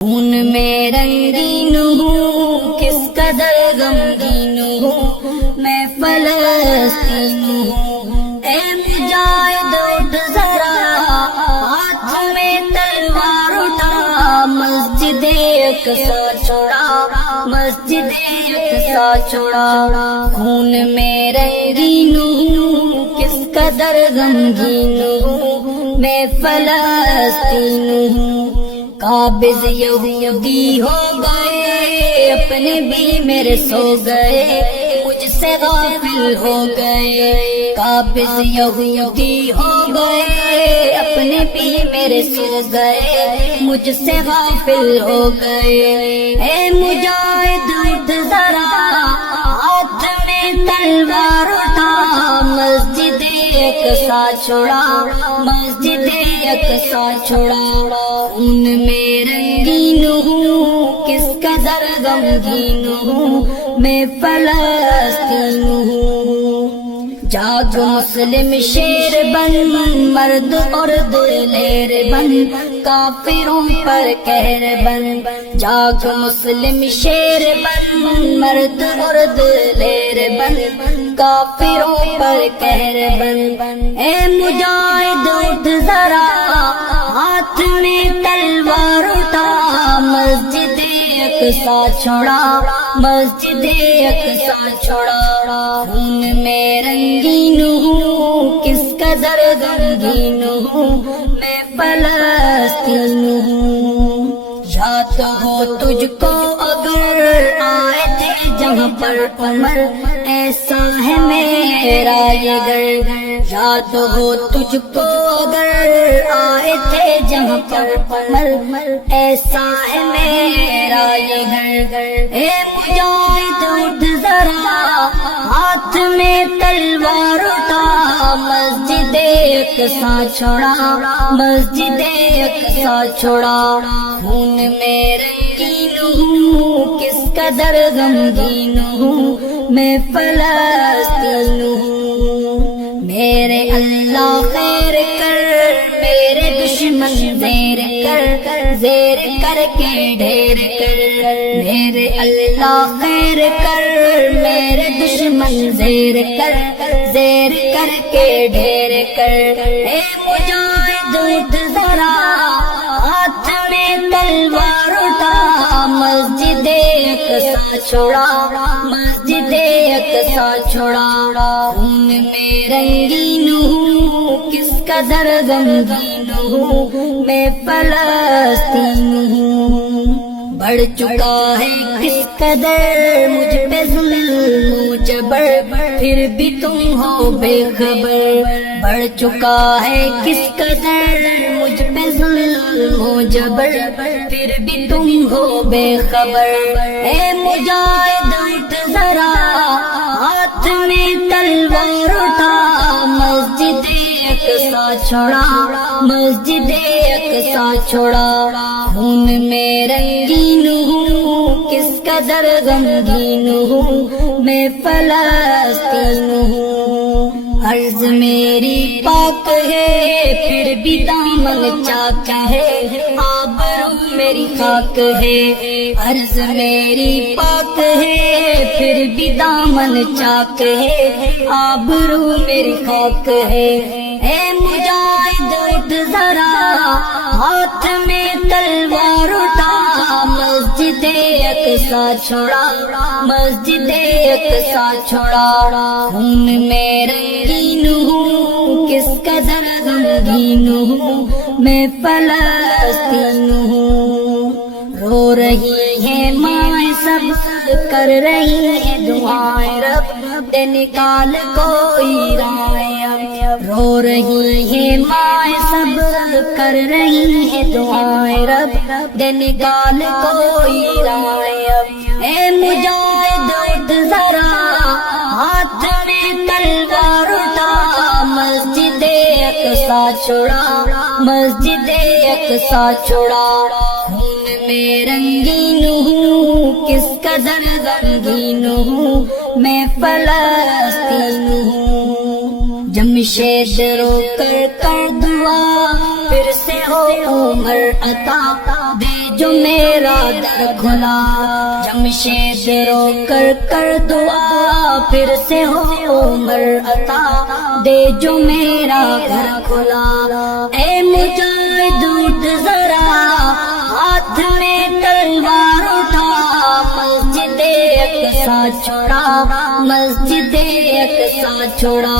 خون میں رنگین ہوں، کس قدر غمگین ہوں، میں فلسطین ہوں۔ اے مجاہد اٹھ ذرا، ہاتھ میں تلوار اٹھا، مسجد اقصی چھوڑا، مسجد اقصی چھوڑا۔ خون میں رنگین ہوں، کس قدر غمگین ہوں، میں فلسطین ہوں۔ قابض یہودی ہو گئے، اپنے بھی میرے سو گئے، مجھ سے غافل ہو گئے۔ قابض یہودی ہو گئے، اپنے بھی میرے سو گئے، مجھ سے غافل ہو گئے۔ اے مجاہد اٹھ ذرا، ہاتھ میں تلوار اٹھا، مسجد اقصی چھوڑا، مسجد اقصی چھوڑا۔ خون میں رنگین ہوں، کس قدر غمگین ہوں، میں فلسطین ہوں۔ جاگ مسلم شیر بن، مرد اور دلیر بن، کافروں پر قہر بن۔ جاگ مسلم شیر بن، مرد اور دلیر بن، کافروں پر قہر بن۔ اے مجاہد اٹھ ذرا، ہاتھ میں تلوار اٹھا، مسجد اقصی چھوڑا، مسجد اقصی چھوڑا۔ خون میں رنگین ہوں، کس قدر غمگین ہوں، میں فلسطین ہوں۔ یاد ہو تجھ کو اگر آئے تھے جہاں پر عمر، ایسا ہے میرا یہ گھر۔ یاد ہو تجھ کو اگر آئے تھے جہاں پر عمر، ایسا ہے میرا یہ گھر۔ اے مجاہد اٹھ ذرا، ہاتھ میں تلوار اٹھا، مسجد اقصی چھوڑا، مسجد اقصی چھوڑا۔ خون میں رنگین ہوں، کس قدر غمگین ہوں، میں فلسطین ہوں۔ میرے اللہ خیر کر، میرے دشمن زیر کر، زیر کر کے ڈھیر کر۔ میرے اللہ خیر کر، میرے دشمن زیر کر، زیر کر کے ڈھیر کر۔ اے مجاہد اٹھ ذرا، ہاتھ میں تلوار اٹھا، مسجد اقصی چھوڑا، مسجد اقصی چھوڑا۔ خون میں رنگین ہوں، کس قدر غمگین ہوں، میں فلسطین ہوں۔ بڑھ چکا ہے کس قدر مجھ پہ ظلم و جبر، پھر بھی تم ہو بے خبر۔ بڑھ چکا ہے کس قدر مجھ پہ ظلم و جبر، پھر بھی تم ہو بے خبر۔ اے مجاہد اٹھ ذرا، ہاتھ میں تلوار اٹھا، مسجد اقصی چھوڑا، مسجد اقصی چھوڑا۔ خون میں رنگین ہوں، کس قدر غمگین ہوں، میں فلسطین ہوں۔ عرض میری پاک ہے، پھر بھی دامن چاک ہے، آبرو میری خاک ہے۔ عرض میری پاک ہے، پھر بھی دامن چاک ہے، آبرو میری خاک ہے۔ اے مجاہد اٹھ ذرا، ہاتھ میں تلوار اٹھا، مسجد اقصی چھوڑا، مسجد اقصی چھوڑا۔ خون میں رنگین ہوں، کس قدر غمگین ہوں، میں فلسطین ہوں۔ رو رہی ہے مائیں سب، کر رہی ہے دعائیں، رب دے نکال کوئی رائے اب۔ رو رہی ہے مائیں سب، کر رہی ہے دعائیں، رب دے نکال کوئی رائے اب۔ اے مجاہد اٹھ ذرا، ہاتھ میں تلوار اٹھا، مسجد اقصی چھوڑا، مسجد اقصی چھوڑا۔ خون میں رنگین ہوں، کس قدر غمگین ہوں، میں فلسطین ہوں۔ جمشید رو کر دعا، پھر سے ہو عمر عطا، دے جو میرا در کھلا، جمشید رو کر کر دعا پھر سے ہو عمر عطا، دے جو میرا گھر کھلا۔ اے مجاہد اٹھ ذرا، ہاتھ میں تلوار اٹھا، مسجد اقصی چھوڑا، مسجد اقصی چھوڑا۔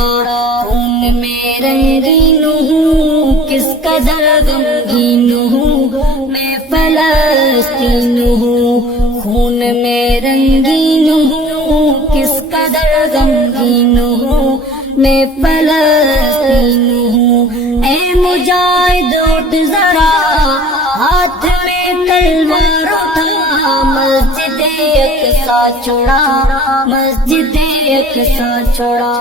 خون میں رنگین ہوں، کس قدر غمگین ہوں، میں فلسطین ہوں۔ خون میں رنگین ہوں، کس قدر غمگین ہوں، میں فلسطین ہوں۔ اے مجاہد اٹھ ذرا، ہاتھ میں تلوار اٹھا، مسجد اقصی چھوڑا، مسجد اقصی چھوڑا۔